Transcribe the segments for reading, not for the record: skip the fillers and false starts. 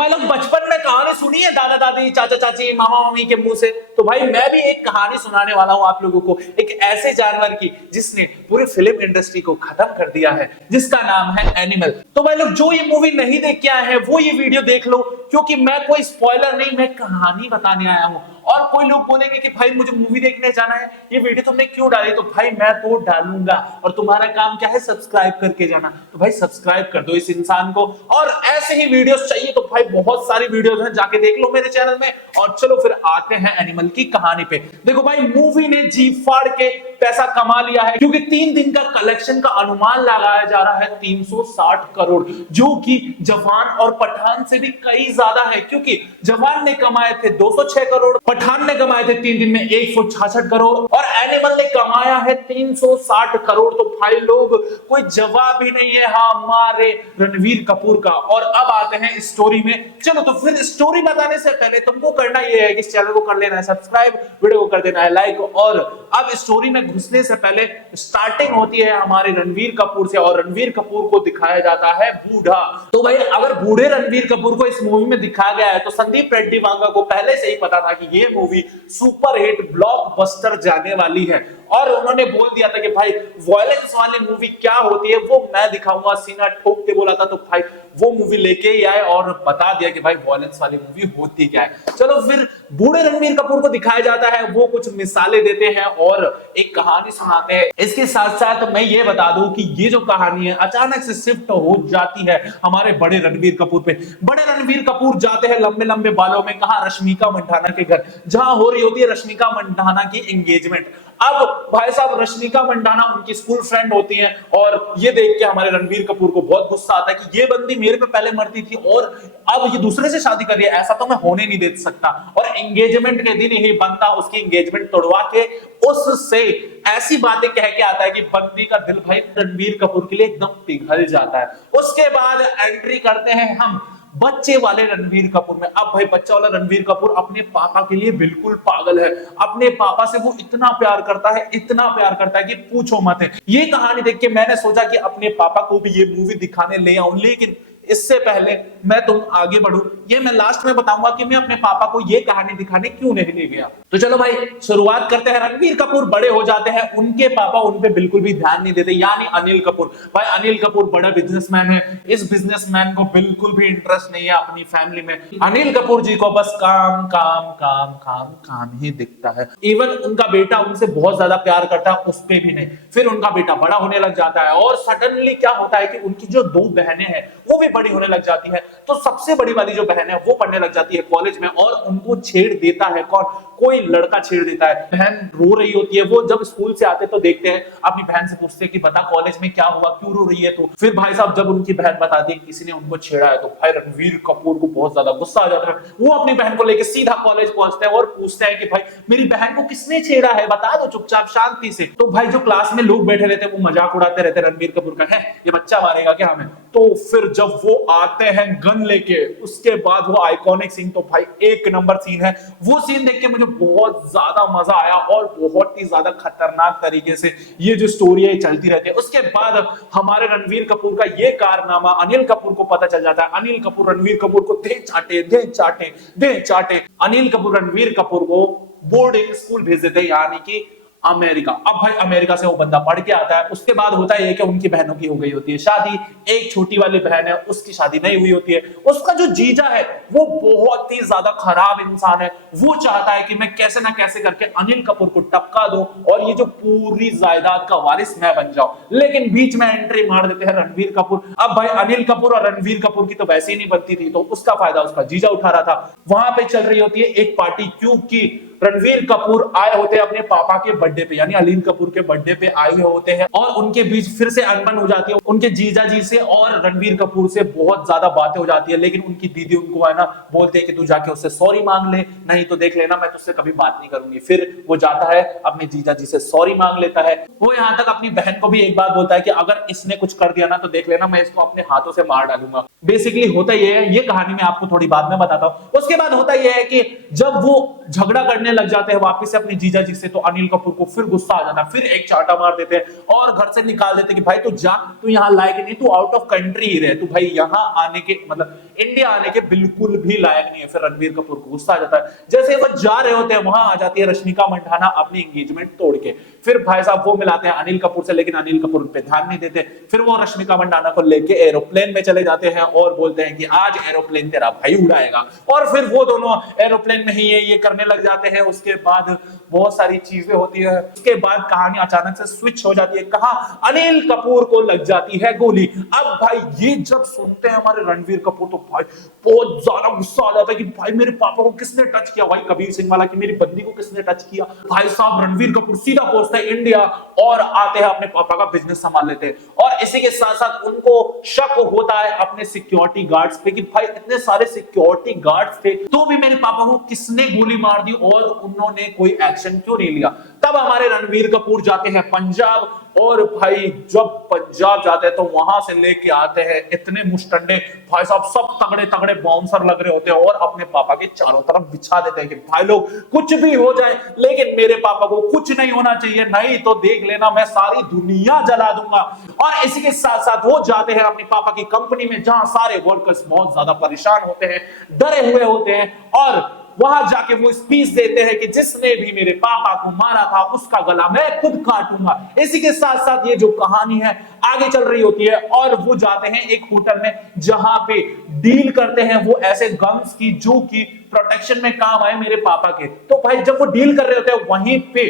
भाई लोग बचपन में कहानी सुनी है दादा दादी चाचा चाची मामा मामी के मुंह से। तो भाई मैं भी एक कहानी सुनाने वाला हूं आप लोगों को, एक ऐसे जानवर की जिसने पूरी फिल्म इंडस्ट्री को खत्म कर दिया है, जिसका नाम है एनिमल। तो भाई लोग जो ये मूवी नहीं देख के आए हैं वो ये वीडियो देख लो, क्योंकि मैं कोई स्पॉइलर नहीं, मैं कहानी बताने आया हूं। और कोई लोग बोलेंगे कि भाई मुझे मूवी देखने जाना है, ये वीडियो तुमने क्यों डाली? तो भाई मैं तो डालूंगा, और तुम्हारा काम क्या है? सब्सक्राइब करके जाना। तो भाई सब्सक्राइब कर दो इस इंसान को, और ऐसे ही वीडियोस चाहिए तो भाई बहुत सारी वीडियोस हैं, जाके देख लो मेरे चैनल में। और चलो फिर आते हैं एनिमल की कहानी पे। देखो भाई मूवी ने जी फाड़ के पैसा कमा लिया है, क्योंकि 3 दिन का कलेक्शन का अनुमान लगाया जा रहा है 360 करोड़, जो कि जवान और पठान से भी कई ज्यादा है। क्योंकि जवान ने कमाए थे 206 करोड़, पठान ने कमाए थे 3 दिन में 166 करोड़, और एनिमल ने कमाया है 360 करोड़। तो भाई लोग कोई जवाब ही नहीं है हमारे रणवीर कपूर का। और अब आते हैं स्टोरी में। चलो तो फिर स्टोरी बताने से पहले तुमको करना यह है कि इस चैनल को कर लेना है सब्सक्राइब, वीडियो को कर देना है लाइक। और अब स्टोरी में घुसने से पहले स्टार्टिंग होती है हमारे रणवीर कपूर से, और रणवीर कपूर को दिखाया जाता है बूढ़ा। तो भाई अगर बूढ़े रणवीर कपूर को इस मूवी में दिखाया गया है तो संदीप रेड्डी वांगा को पहले से ही पता था कि ये मूवी सुपर हिट ब्लॉकबस्टर जाने वाली है। और उन्होंने बोल दिया था कि भाई वॉयलेंस वाली मूवी क्या होती है वो मैं दिखाऊंगा, सीना ठोक के बोला था। तो भाई वो मूवी लेके ही आए और बता दिया कि भाई वॉयलेंस वाली मूवी होती क्या है। चलो फिर बूढ़े रणवीर कपूर को दिखाया जाता है, वो कुछ मिसालें देते हैं और एक कहानी सुनाते हैं। इसके साथ साथ मैं ये बता दूं कि ये जो कहानी है अचानक से शिफ्ट हो जाती है हमारे बड़े रणवीर कपूर पे। बड़े रणवीर कपूर जाते हैं लंबे लंबे बालों में, कहा रश्मिका मंडाना के घर, जहां हो रही होती है रश्मिका मंडाना की एंगेजमेंट। अब भाई साहब रश्मिका मंडाना उनकी स्कूल फ्रेंड होती हैं, और ये देख के हमारे रणवीर कपूर को बहुत गुस्सा आता है कि ये बंदी मेरे पे पहले मरती थी और अब ये दूसरे से शादी कर रही है, ऐसा तो मैं होने नहीं दे सकता। और एंगेजमेंट के दिन ही बंदा उसकी एंगेजमेंट तोड़वा के उससे ऐसी बातें कह के आता है कि बंदी का दिल भाई रणवीर कपूर के लिए एकदम पिघल जाता है। उसके बाद एंट्री करते हैं हम बच्चे वाले रणवीर कपूर में। अब भाई बच्चा वाला रणवीर कपूर अपने पापा के लिए बिल्कुल पागल है। अपने पापा से वो इतना प्यार करता है, इतना प्यार करता है कि पूछो मत है। ये कहानी देख के मैंने सोचा कि अपने पापा को भी ये मूवी दिखाने ले आऊं, लेकिन इससे पहले मैं तुम आगे बढ़ूं, ये मैं लास्ट में बताऊंगा कि मैं अपने पापा को ये कहानी दिखाने क्यों नहीं ले गया। तो चलो भाई शुरुआत करते हैं। रणवीर कपूर बड़े हो जाते हैं, उनके पापा उन पे बिल्कुल भी ध्यान नहीं देते, यानी अनिल कपूर। भाई अनिल कपूर बड़ा बिजनेसमैन है, इस बिजनेसमैन को बिल्कुल भी इंटरेस्ट नहीं है अपनी फैमिली में। अनिल कपूर जी को बस काम काम काम काम काम ही दिखता है। इवन उनका बेटा उनसे बहुत ज्यादा प्यार करता है, उस पे भी नहीं। फिर उनका बेटा बड़ा होने लग जाता है और सडनली क्या होता है कि उनकी जो 2 बहनें हैं वो भी बड़ी होने लग जाती है। तो सबसे बड़ी वाली जो बहन है वो पढ़ने लग जाती है कॉलेज में, और उनको छेड़ देता है कौन? कोई लड़का छेड़ देता है। बहन रो रही होती है, वो जब स्कूल से आते तो देखते हैं, अपनी बहन से पूछते हैं कि बता कॉलेज में क्या हुआ, क्यों रो रही है? तो फिर भाई साहब जब उनकी बहन बताती है किसी ने उनको छेड़ा है, तो भाई रणवीर कपूर को बहुत ज्यादा गुस्सा आ जाता है। वो अपनी बहन को लेकर सीधा कॉलेज पहुंचते हैं और पूछते हैं कि भाई मेरी बहन को किसने छेड़ा है, बता दो चुपचाप शांति से। तो भाई जो क्लास में लोग बैठे रहते हैं वो मजाक उड़ाते रहते हैं रणवीर कपूर का, है ये बच्चा मारेगा क्या हमें? तो फिर जब वो आते हैं गन लेके, उसके बाद वो आइकॉनिक सीन, तो भाई एक नंबर सीन है। वो सीन देख के मुझे बहुत ज्यादा मजा आया और बहुत ही ज्यादा खतरनाक तरीके से ये जो स्टोरी है चलती रहती है। उसके बाद हमारे रणवीर कपूर का ये कारनामा अनिल कपूर को पता चल जाता है। अनिल कपूर रणवीर कपूर को दे चाटे दे चाटे दे चाटे। अनिल कपूर रणवीर कपूर को बोर्डिंग स्कूल भेज देते हैं, यानी कि अमेरिका। अब भाई अमेरिका से वो बंदा पढ़ के आता है। उसके बाद होता है कि उनकी बहनों की हो गई होती है शादी। एक छोटी वाली बहन है, उसकी शादी नहीं हुई होती है। उसका जो जीजा है वो बहुत ही ज्यादा खराब इंसान है। वो चाहता है कि मैं कैसे ना कैसे करके अनिल कपूर को टपका दूं और ये जो पूरी जायदाद का वारिस मैं बन जाऊं। लेकिन बीच में एंट्री मार देते हैं रणवीर कपूर। अब भाई अनिल कपूर और रणवीर कपूर की तो वैसे ही नहीं बनती थी, तो उसका फायदा उसका जीजा उठा रहा था। वहां पे चल रही होती है एक पार्टी, क्योंकि रणवीर कपूर आए होते हैं अपने पापा के बर्थडे पे, यानी अनिल कपूर के बर्थडे पे आए हुए होते हैं, और उनके बीच फिर से अनबन हो जाती है। उनके जीजा जी से और रणवीर कपूर से बहुत ज्यादा बातें हो जाती है। लेकिन उनकी दीदी उनको है ना बोलते हैं कि तू जाके उससे सॉरी मांग ले, नहीं तो देख लेना मैं तुझसे कभी बात नहीं करूंगी। फिर वो जाता है अपने जीजा जी से सॉरी मांग लेता है। वो यहाँ तक अपनी बहन को भी एक बात बोलता है कि अगर इसने कुछ कर दिया ना तो देख लेना मैं इसको अपने हाथों से मार डालूंगा। बेसिकली होता ये है, ये कहानी मैं आपको थोड़ी बाद में बताता हूँ। उसके बाद होता यह है कि जब वो झगड़ा करने मिलने लग जाते हैं वापिस से अपने जीजा जी से, तो अनिल कपूर को फिर गुस्सा आ जाता है, फिर एक चाटा मार देते हैं और घर से निकाल देते हैं कि भाई तू जा, तू यहाँ लायक नहीं, तू आउट ऑफ कंट्री ही रहे, तू भाई यहाँ आने के मतलब इंडिया आने के बिल्कुल भी लायक नहीं है। फिर रणवीर कपूर को गुस्सा आ जाता है। जैसे वो जा रहे होते हैं वहां आ जाती है रश्मिका मंडाना अपनी एंगेजमेंट तोड़ के। फिर भाई साहब वो मिलाते हैं अनिल कपूर से, लेकिन अनिल कपूर पे ध्यान नहीं देते। फिर वो रश्मिका मंडाना को लेके एरोप्लेन में चले जाते हैं और बोलते हैं कि आज एरोप्लेन तेरा भाई उड़ाएगा, और फिर वो दोनों एरोप्लेन में ही ये करने लग जाते हैं। उसके बाद बहुत सारी चीजें होती है। उसके बाद कहानी अचानक से स्विच हो जाती है, कहां अनिल कपूर को लग जाती है गोली। अब भाई ये जब सुनते हैं हमारे रणवीर कपूर तो भाई बहुत ज्यादा गुस्सा आ जाता है कि भाई मेरे पापा को किसने टच किया, भाई कबीर सिंह वाला की मेरी बंदी को किसने टच किया। भाई साहब रणवीर कपूर सीधा पहुंचता है इंडिया और आते हैं अपने पापा का बिजनेस संभाल लेते हैं। और इसी के साथ साथ उनको शक होता है अपने सिक्योरिटी गार्ड्स पे कि भाई इतने सारे सिक्योरिटी गार्ड्स थे तो भी मेरे पापा को किसने गोली मार दी और उन्होंने कोई एक्शन क्यों नहीं लिया। तब हमारे रणवीर कपूर जाते हैं पंजाब, और भाई जब पंजाब जाते हैं तो वहां से लेके आते हैं इतने मुस्टंडे, भाई साहब सब तगड़े तगड़े बाउंसर लग रहे होते हैं और अपने पापा के चारों तरफ बिछा देते हैं कि भाई लोग कुछ भी हो जाए लेकिन मेरे पापा को कुछ नहीं होना चाहिए, नहीं तो देख लेना मैं सारी दुनिया जला दूंगा। और इसी के साथ साथ वो जाते हैं अपने पापा की कंपनी में जहां सारे वर्कर्स बहुत ज्यादा परेशान होते हैं, डरे हुए होते हैं, और वहां जाके वो स्पीच देते हैं कि जिसने भी मेरे पापा को मारा था उसका गला मैं खुद काटूंगा। इसी के साथ साथ ये जो कहानी है आगे चल रही होती है और वो जाते हैं एक होटल में जहां पे डील करते हैं वो ऐसे गन्स की जो कि प्रोटेक्शन में काम आए मेरे पापा के। तो भाई जब वो डील कर रहे होते हैं वहीं पे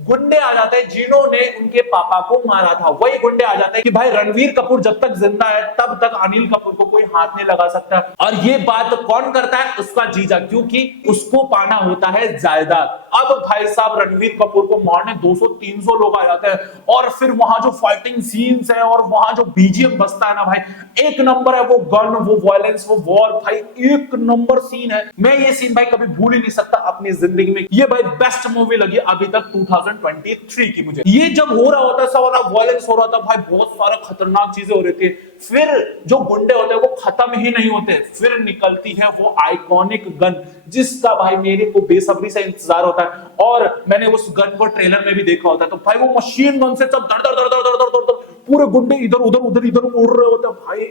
गुंडे आ जाते हैं जिन्होंने उनके पापा को मारा था। वही गुंडे आ जाते हैं कि भाई रणवीर कपूर जब तक जिंदा है तब तक अनिल कपूर को कोई हाथ नहीं लगा सकता। और ये बात कौन करता है, उसका जीजा, क्योंकि उसको पाना होता है जायदाद। अब भाई साहब रणवीर कपूर को मारने 200-300 लोग आ जाते हैं और फिर वहां जो फाइटिंग सीन्स है और वहां जो बीजीएम बजता है ना भाई एक नंबर है। वो गन, वो वायलेंस, वो वॉर, भाई एक नंबर सीन है। मैं ये सीन भाई कभी भूल ही नहीं सकता अपनी जिंदगी में। ये भाई बेस्ट मूवी लगी अभी तक 2023 की मुझे। ये जब हो रहा होता है सारा वायलेंस हो रहा था भाई, बहुत सारा खतरनाक चीजें हो रही थी, फिर जो गुंडे होते हैं वो खत्म ही नहीं होते, फिर निकलती है वो आइकॉनिक गन जिसका भाई मेरे को बेसब्री से इंतजार होता है। और मैंने उस गन को ट्रेलर में भी देखा होता है। तो भाई वो मशीन गन से सब दर दर दर दर दर दर दर पूरे गुंडे इधर उधर उधर इधर उड़ रहे होते हैं। भाई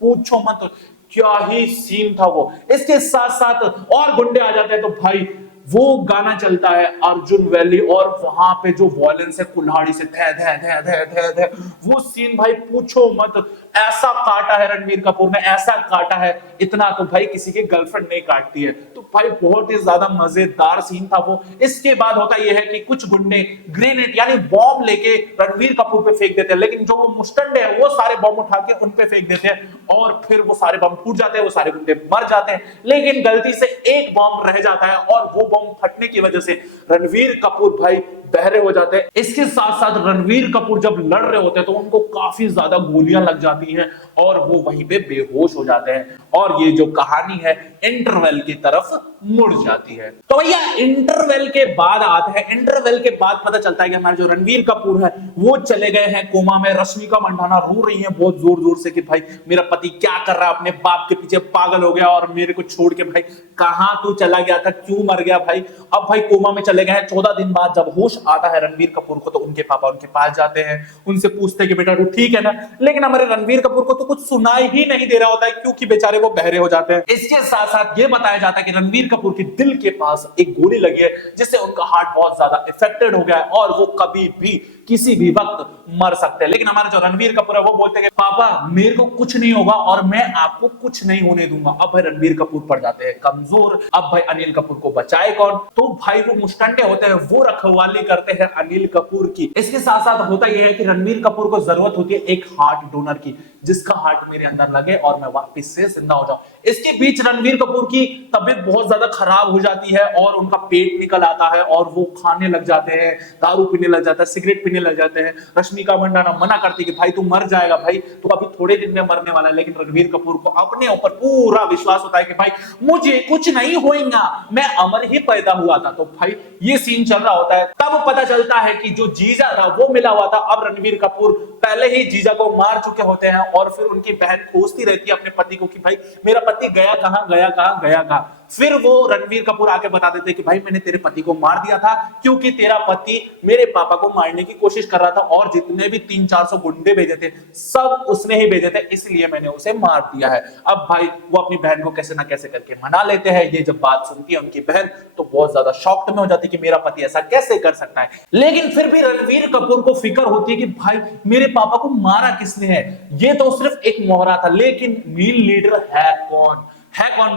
पूछो मत क्या ही सीन था वो। इसके साथ साथ और गुंडे आ जाते हैं तो भाई वो गाना चलता है अर्जुन वैली और वहां पे जो वॉयलेंस है कुल्हाड़ी से धै धै धै धै धै धै, वो सीन भाई पूछो मत। ऐसा काटा है रणवीर कपूर ने, ऐसा काटा है इतना तो भाई किसी की गर्लफ्रेंड नहीं काटती है। तो भाई बहुत ही ज्यादा मजेदार सीन था वो। इसके बाद होता यह है कि कुछ गुंडे ग्रेनेड यानी बॉम्ब लेके रणवीर कपूर पे फेंक देते हैं, लेकिन जो वो मुस्टंडे है वो सारे बॉम्ब उठा के उन पे फेंक देते हैं और फिर वो सारे बॉम्ब फूट जाते हैं, वो सारे गुंडे मर जाते हैं। लेकिन गलती से एक बॉम्ब रह जाता है और वो बॉम्ब फटने की वजह से रणवीर कपूर भाई बहरे हो जाते हैं। इसके साथ साथ रणवीर कपूर जब लड़ रहे होते हैं तो उनको काफी ज्यादा गोलियां लग जाती हैं और वो वहीं पे बेहोश हो जाते हैं और ये जो कहानी है इंटरवल की तरफ मुड़ जाती है। तो भैया इंटरवल के बाद आते हैं। इंटरवल के बाद पता चलता है कि हमारे जो रणवीर कपूर है वो चले गए हैं कोमा में। रश्मिका मंडाना रो रही है बहुत जोर जोर से कि भाई मेरा पति क्या कर रहा है, अपने बाप के पीछे पागल हो गया और मेरे को छोड़ के भाई कहां तू चला गया था, क्यों मर गया भाई। अब भाई कोमा में चले गए हैं। 14 दिन बाद जब होश आता है रणवीर कपूर को तो उनके पापा उनके पास जाते हैं, उनसे पूछते हैं कि बेटा तू ठीक है ना। लेकिन हमारे रणवीर कपूर को तो कुछ सुनाई ही नहीं दे रहा होता है क्योंकि बेचारे वो बहरे हो जाते हैं। इसके साथ साथ ये बताया जाता है कि रणवीर कपूर की दिल के पास एक गोली लगी है जिससे उनका हार्ट बहुत ज्यादा इफेक्टेड हो गया है और वो कभी भी किसी भी वक्त मर सकते हैं। लेकिन हमारे जो रणवीर कपूर है वो बोलते हैं कि पापा मेरे को कुछ नहीं होगा और मैं आपको कुछ नहीं होने दूंगा। अब भाई रणवीर कपूर पड़ जाते हैं कमजोर। अब भाई अनिल कपूर को बचाए कौन, तो भाई वो मुस्टंडे होते हैं वो रखवाली करते हैं अनिल कपूर की। इसके साथ साथ होता यह है कि रणवीर कपूर को जरूरत होती है एक हार्ट डोनर की जिसका हार्ट मेरे अंदर लगे और मैं वापस से जिंदा हो जाऊं। इसके बीच रणवीर कपूर की तबीयत बहुत ज्यादा खराब हो जाती है और उनका पेट निकल आता है और वो खाने लग जाते हैं, दारू पीने लग जाता है, सिगरेट पीने लग जाते हैं। रश्मिका मंडाना मना करती कि भाई तू मर जाएगा, भाई तू अभी थोड़े दिन में मरने वाला है। लेकिन रणवीर कपूर को अपने ऊपर पूरा विश्वास होता है कि भाई मुझे कुछ नहीं होगा, मैं अमर ही पैदा हुआ था। तो भाई ये सीन चल रहा होता है। तब पता चलता है कि जो जीजा था वो मिला हुआ था। अब रणवीर कपूर पहले ही जीजा को मार चुके होते हैं और फिर उनकी बहन खोजती रहती है अपने पति को कि भाई मेरा पति गया कहां गया कहां गया कहां। फिर वो रणवीर कपूर आके बता देते कि भाई मैंने तेरे पति को मार दिया था क्योंकि तेरा पति मेरे पापा को मारने की कोशिश कर रहा था और जितने भी 300-400 गुंडे भेजे थे सब उसने ही भेजे थे, इसलिए मैंने उसे मार दिया है। अब भाई वो अपनी बहन को कैसे ना कैसे करके मना लेते हैं। ये जब बात सुनती है उनकी बहन तो बहुत ज्यादा शॉक्ड में हो जाती है कि मेरा पति ऐसा कैसे कर सकता है। लेकिन फिर भी रणवीर कपूर को फिक्र होती है कि भाई मेरे पापा को मारा किसने है, ये तो सिर्फ एक मोहरा था, लेकिन मेन लीडर है कौन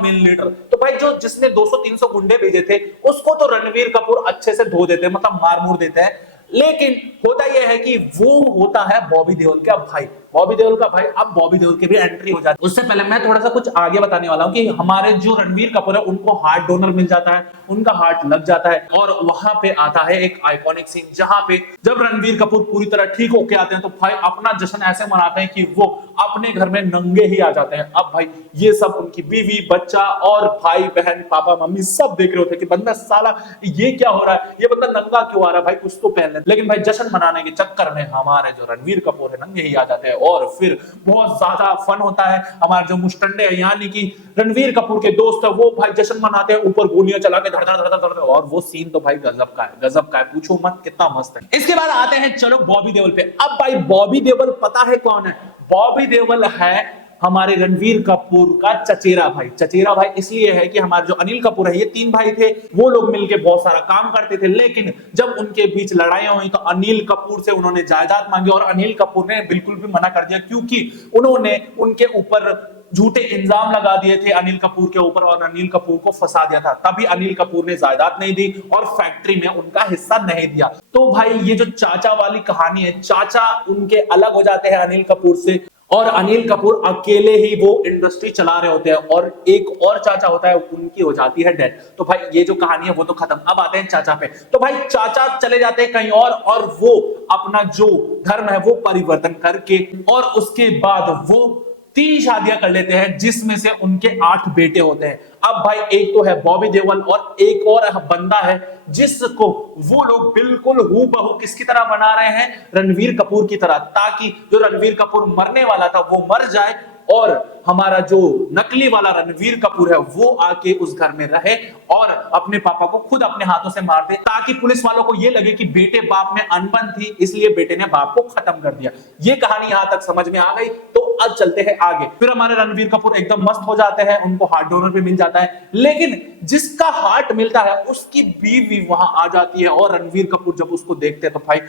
मेन लीडर? तो भाई जो जिसने 200-300 गुंडे भेजे थे उसको तो रणवीर कपूर अच्छे से धो देते हैं, मतलब मार मूर देते हैं। लेकिन होता यह है कि वो होता है बॉबी देओल का भाई, बॉबी देओल का भाई। अब बॉबी देओल की भी एंट्री हो जाती है। उससे पहले मैं थोड़ा सा कुछ आगे बताने वाला हूं कि हमारे जो रणवीर कपूर है उनको हार्ट डोनर मिल जाता है, उनका हार्ट लग जाता है और वहां पे आता है एक आइकॉनिक सीन जहां पे जब रणवीर कपूर पूरी तरह ठीक होके आते हैं तो भाई अपना जश्न ऐसे मनाते हैं कि वो अपने घर में नंगे ही आ जाते हैं। अब भाई ये सब उनकी बीवी बच्चा और भाई बहन पापा मम्मी सब देख रहे होते हैं कि बंदा साला ये क्या हो रहा है, ये बंदा नंगा क्यों आ रहा है, भाई कुछ तो पहन ले। लेकिन भाई जश्न मनाने के चक्कर में हमारे जो रणवीर कपूर है नंगे ही आ जाते हैं और फिर बहुत ज्यादा फन होता है। हमारे जो मुस्टंडे है यानी कि रणवीर कपूर के दोस्त है वो भाई जश्न मनाते हैं, ऊपर गोलियां चला के धड़ धड़ धड़ धड़, और वो सीन तो भाई गजब का है, पूछो मत कितना मस्त है। इसके बाद आते हैं चलो बॉबी देओल पे। अब भाई बॉबी देओल पता है कौन है? बॉबी देओल है हमारे रणवीर कपूर का चचेरा भाई। चचेरा भाई इसलिए है कि हमारे जो अनिल कपूर है, ये 3 भाई थे, वो लोग मिलके बहुत सारा काम करते थे। लेकिन जब उनके बीच लड़ाइयां हुई तो अनिल कपूर से उन्होंने जायदाद मांगी और अनिल कपूर ने बिल्कुल भी मना कर दिया क्योंकि उन्होंने उनके ऊपर झूठे इल्जाम लगा दिए थे अनिल कपूर के ऊपर और अनिल कपूर को फंसा दिया था। तभी अनिल कपूर ने जायदाद नहीं दी और फैक्ट्री में उनका हिस्सा नहीं दिया। तो भाई ये जो चाचा वाली कहानी है, चाचा उनके अलग हो जाते हैं अनिल कपूर से और अनिल कपूर अकेले ही वो इंडस्ट्री चला रहे होते हैं और एक और चाचा होता है उनकी हो जाती है डेथ। तो भाई ये जो कहानी है वो तो खत्म। अब आते हैं चाचा पे। तो भाई चाचा चले जाते हैं कहीं और वो अपना जो धर्म है वो परिवर्तन करके और उसके बाद वो 3 शादियां कर लेते हैं जिसमें से उनके 8 बेटे होते हैं। अब भाई एक तो है बॉबी देओल और एक और बंदा है जिसको वो लोग बिल्कुल हूबहू किसकी तरह बना रहे हैं? रणवीर कपूर की तरह, ताकि जो रणवीर कपूर मरने वाला था वो मर जाए और हमारा जो नकली वाला रणवीर कपूर है वो आके उस घर में रहे और अपने पापा को खुद अपने हाथों से मार दे, ताकि पुलिस वालों को ये लगे कि बेटे बाप में अनबन थी इसलिए बेटे ने बाप को खत्म कर दिया। ये कहानी यहां तक समझ में आ गई। तो अब चलते हैं आगे। फिर हमारे रणवीर कपूर एकदम मस्त हो जाते हैं, उनको हार्ट डोनर भी मिल जाता है। लेकिन जिसका हार्ट मिलता है उसकी बीवी वहां आ जाती है और रणवीर कपूर जब उसको देखते हैं तो भाई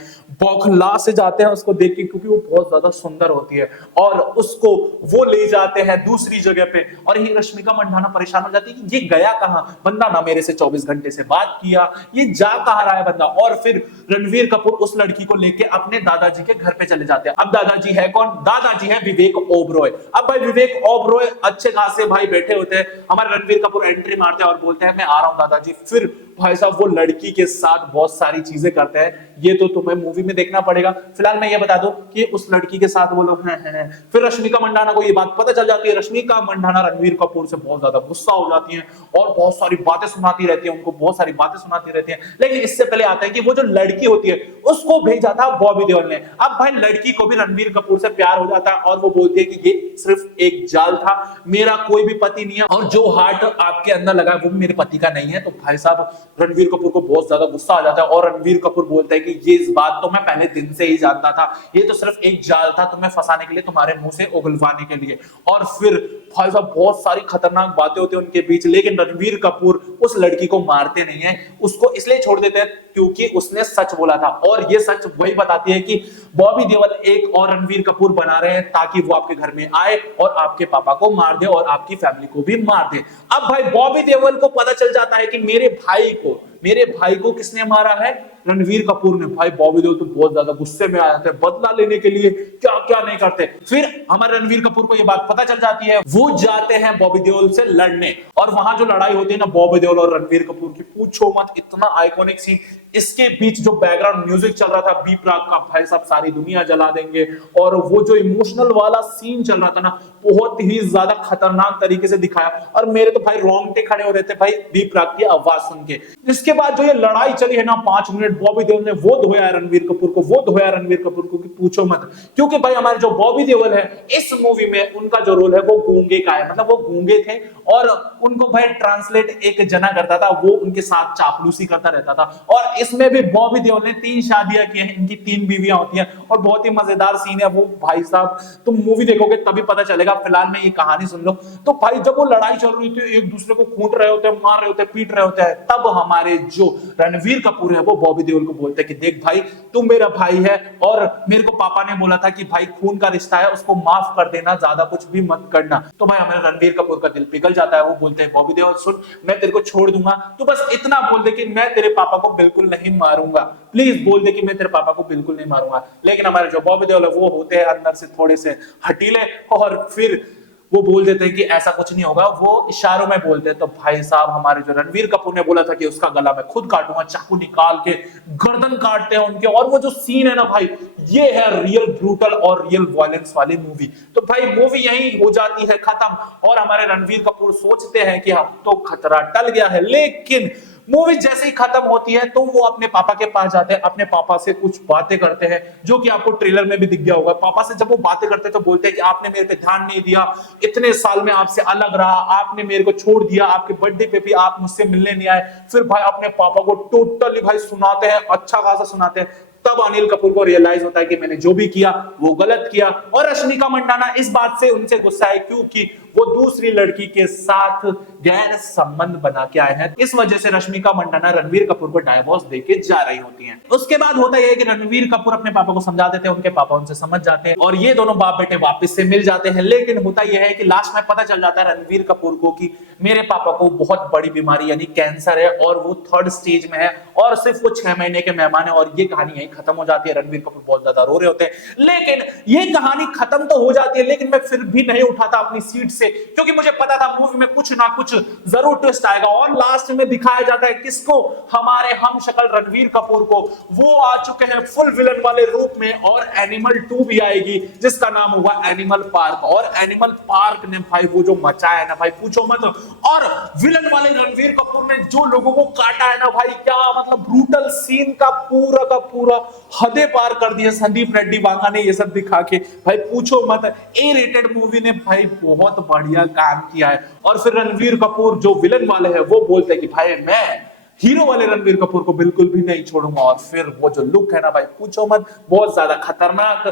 बौखला से जाते हैं उसको देख के, क्योंकि वो बहुत ज्यादा सुंदर होती है और उसको वो ले जाते हैं दूसरी जगह पे। और ये रश्मिका मंडाना परेशान हो जाती है कि ये गया कहां, बंदा ना मेरे से 24 घंटे से बात किया, ये जा कहां रहा है बंदा। और फिर रणवीर कपूर उस लड़की को लेके अपने दादाजी के घर पे चले जाते हैं। अब दादाजी है कौन? दादाजी है विवेक ओबरॉय। अब भाई विवेक ओबरॉय अच्छे खासे भाई बैठे होते हैं, हमारे रणवीर कपूर एंट्री मारते हैं और बोलते हैं मैं आ रहा हूं दादाजी। फिर भाई साहब वो लड़की के साथ बहुत सारी चीजें करते हैं, ये तो तुम्हें मूवी में देखना पड़ेगा। फिलहाल मैं ये बता दूं कि उस लड़की के साथ वो लोग हैं। फिर रश्मिका मंडाना को ये बात पता चल जाती है। रश्मिका मंडाना रणवीर कपूर से बहुत ज्यादा गुस्सा हो जाती हैं और बहुत सारी बातें सुनाती रहती है, उनको बहुत सारी बातें सुनाती रहती है। लेकिन इससे पहले आता है कि वो जो लड़की होती है उसको भेजा था बॉबी देओल ने। अब भाई लड़की को भी रणवीर कपूर से प्यार हो जाता है और वो बोलती है कि ये सिर्फ एक जाल था, मेरा कोई भी पति नहीं है और जो हार्ट आपके अंदर लगा है वो भी मेरे पति का नहीं है। तो भाई साहब रणवीर कपूर को बहुत ज्यादा गुस्सा आ जाता है और रणवीर कपूर बोलता है कि ये इस बात तो मैं पहले दिन से ही जानता था, ये तो सिर्फ एक जाल था तुम्हें फंसाने के लिए, तुम्हारे मुंह से उगलवाने के लिए। और फिर भाई साहब बहुत सारी खतरनाक बातें होती है उनके बीच। लेकिन रणवीर कपूर उस लड़की को मारते नहीं है, उसको इसलिए छोड़ देते हैं क्योंकि उसने सच बोला था और ये सच वही बताती है कि बॉबी देओल एक और रणवीर कपूर बना रहे हैं ताकि वो आपके घर में आए और आपके पापा को मार दे और आपकी फैमिली को भी मार दे। अब भाई बॉबी देओल को पता चल जाता है कि मेरे भाई को किसने मारा है? रणवीर कपूर ने। भाई बॉबी देओल तो बहुत ज्यादा गुस्से में आ जाते हैं, बदला लेने के लिए क्या क्या नहीं करते। फिर हमारे रणवीर कपूर को यह बात पता चल जाती है, वो जाते हैं बॉबी देओल से लड़ने और वहां जो लड़ाई होती है ना बॉबी देओल और रणवीर कपूर की, पूछो मत, इतना आइकॉनिक सीन। इसके बीच जो बैकग्राउंड म्यूजिक चल रहा था बी प्राक का, भाई साहब सारी दुनिया जला देंगे। और वो जो इमोशनल वाला सीन चल रहा था ना बहुत ही ज्यादा खतरनाक तरीके से दिखाया और मेरे तो भाई रोंगटे खड़े हो रहे थे भाई बी प्राक की आवाज सुन के। इसके बाद जो ये लड़ाई चली है ना 5 मिनट ट्रांसलेट बॉबी देओल ने वो धोया रणवीर कपूर को, वो धोया रणवीर कपूर को कि पूछो मत। क्योंकि भाई हमारे जो बॉबी देओल है इस मूवी में उनका जो रोल है वो गूंगे का है, मतलब वो गूंगे थे और उनको भाई ट्रांसलेट एक जना करता था, वो उनके साथ चापलूसी करता रहता था। और इसमें भी बॉबी देओल ने 3 शादियां की हैं, इनकी 3 बीवियां होती हैं और बहुत ही मजेदार सीन है वो। भाई साहब तुम मूवी देखोगे तभी पता चलेगा, फिलहाल में ये कहानी सुन लो। तो भाई जब वो लड़ाई चल रही होती है, एक दूसरे को कूट रहे होते हैं, मार रहे होते हैं, पीट रहे होते हैं, तब हमारे जो रणवीर कपूर है वो बॉबी देओल को बोलते हैं कि देख भाई तू मेरा भाई है और मेरे को पापा ने बोला था कि भाई खून का रिश्ता है उसको माफ कर देना, ज्यादा कुछ भी मत करना। तो भाई हमारे रणवीर कपूर का दिल पिघल जाता है, वो बोलते हैं बॉबी देओल सुन मैं तेरे को छोड़ दूंगा, तू बस इतना बोल दे कि मैं तेरे पापा को बिल्कुल नहीं मारूंगा, प्लीज बोल दे कि मैं तेरे पापा को बिल्कुल नहीं मारूंगा। लेकिन हमारे जो बॉबी देओल है वो होते हैं अंदर से थोड़े से हटीले और फिर वो बोल देते हैं कि ऐसा कुछ नहीं होगा, वो इशारों में बोलते हैं। तो भाई साहब हमारे जो रणवीर कपूर ने बोला था कि उसका गला मैं खुद काटूंगा, चाकू निकाल के गर्दन काटते हैं उनके। और वो जो सीन है ना भाई, ये है रियल ब्रूटल और रियल वायलेंस वाली मूवी। तो भाई मूवी यही हो जाती है खत्म और हमारे रणवीर कपूर सोचते हैं कि हम तो खतरा टल गया है। लेकिन मूवी जैसे ही खत्म होती है तो वो अपने पापा के पास जाते हैं, अपने पापा से कुछ बातें करते हैं जो कि आपको ट्रेलर में भी दिख गया होगा। पापा से जब वो बातें करते हैं तो बोलते हैं कि आपने मेरे पे ध्यान नहीं दिया, इतने साल में आपसे अलग रहा, आपने मेरे को छोड़ दिया, आपके बर्थडे पे भी आप मुझसे मिलने नहीं आए। फिर भाई अपने पापा को टोटली भाई सुनाते हैं, अच्छा खासा सुनाते हैं। तब अनिल कपूर को रियलाइज होता है कि मैंने जो भी किया वो गलत किया। और रश्मिका मंडाना इस बात से उनसे गुस्सा है क्योंकि वो दूसरी लड़की के साथ गैर संबंध बना के आए हैं। इस वजह से रश्मिका मंडाना रणवीर कपूर को डाइवोर्स देके जा रही होती हैं। उसके बाद होता यह है कि रणवीर कपूर अपने पापा को समझा देते हैं, उनके पापा उनसे समझ जाते हैं और ये दोनों बाप बेटे वापस से मिल जाते हैं। लेकिन होता यह है कि लास्ट में पता चल जाता है रणवीर कपूर को कि मेरे पापा को बहुत बड़ी बीमारी यानी कैंसर है और वो 3rd स्टेज में है और सिर्फ वो 6 महीने के मेहमान है। और ये कहानी यही खत्म हो जाती है। रणवीर कपूर बहुत ज्यादा रो रहे होते हैं। लेकिन ये कहानी खत्म तो हो जाती है, लेकिन मैं फिर भी नहीं उठाता अपनी सीट से क्योंकि मुझे पता था मूवी में कुछ ना कुछ जरूर ट्विस्ट आएगा। और लास्ट में दिखाया जाता है किसको, हमारे हम शक्ल रणवीर कपूर को। वो आ चुके हैं फुल विलन वाले रूप में और एनिमल 2 भी आएगी जिसका नाम होगा एनिमल पार्क। और एनिमल पार्क ने भाई वो जो मचाया है ना भाई पूछो मत। और विलन वाले रणवीर कपूर ने जो लोगों को काटा है ना भाई, क्या मतलब ब्रूटल सीन का पूरा हदे पार कर दिया संदीप रेड्डी वांगा ने ये सब दिखा के। भाई पूछो मत, ए रेटेड मूवी ने भाई बहुत बढ़िया काम किया है। और फिर रणवीर कपूर जो विलन वाले हैं वो बोलते हैं कि भाई मैं हीरो वाले रणवीर कपूर को बिल्कुल भी नहीं छोड़ूंगा। और फिर वो जो लुक है ना भाई पूछो मत, बहुत ज्यादा खतरनाक।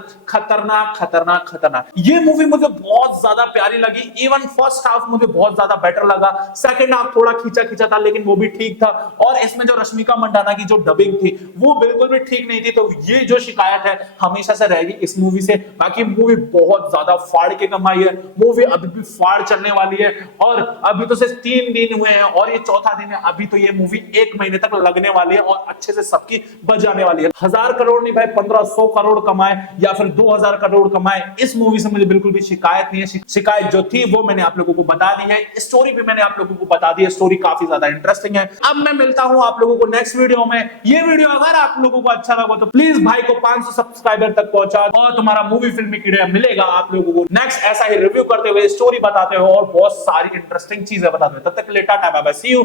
ये मूवी मुझे बहुत ज्यादा प्यारी लगी। इवन फर्स्ट हाफ मुझे बहुत ज्यादा बेटर लगा, सेकंड हाफ थोड़ा खींचा था लेकिन वो भी ठीक था। और इसमें जो रश्मिका मंडाना की जो डबिंग थी वो बिल्कुल भी ठीक नहीं थी। तो ये जो शिकायत है हमेशा से रहेगी इस मूवी से। बाकी मूवी बहुत ज्यादा फाड़ के कमाई है, मूवी अभी भी फाड़ चलने वाली है। और अभी तो सिर्फ 3 दिन हुए हैं और ये 4था दिन है। अभी तो ये मूवी 1 महीने तक लगने वाली है और अच्छे से सबकी बजाने वाली है। 1000 करोड़ नहीं भाई 1500 करोड़ कमाए या फिर 2000 करोड़ कमाए, इस मूवी से मुझे बिल्कुल भी शिकायत नहीं है। शिकायत जो थी वो मैंने आप लोगों को बता दी है, स्टोरी भी मैंने आप लोगों को बता दी है। स्टोरी काफी ज्यादा इंटरेस्टिंग है। अब मैं मिलता हूं आप लोगों को नेक्स्ट वीडियो में। ये वीडियो अगर आप लोगों को अच्छा लगा तो प्लीज भाई को 500 सब्सक्राइबर तक पहुंचा और तुम्हारा मूवी फिल्मी कीड़ा मिलेगा आप लोगों को नेक्स्ट ऐसा ही रिव्यू करते हुए, स्टोरी बताते हुए और बहुत सारी इंटरेस्टिंग चीजें बताते हुए। तब तक के लिए tata bye bye, see you.